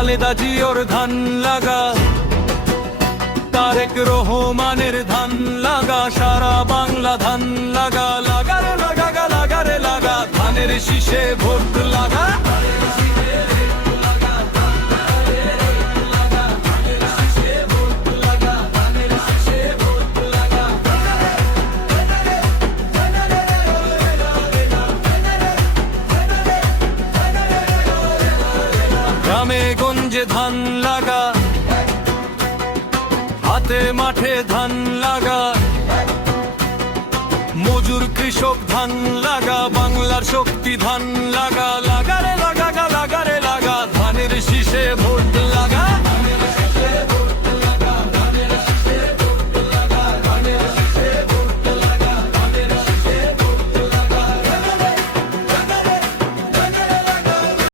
খালেদা জিওর ধান লাগা, তারেক রহমানের ধান লাগা, সারা বাংলা ধান লাগা, লাগারে লাগা লাগারে লাগা, ধানের শীষে ভোট লাগা। গ্রামে গঞ্জে ধান লাগা, হাতে মাঠে ধান লাগা।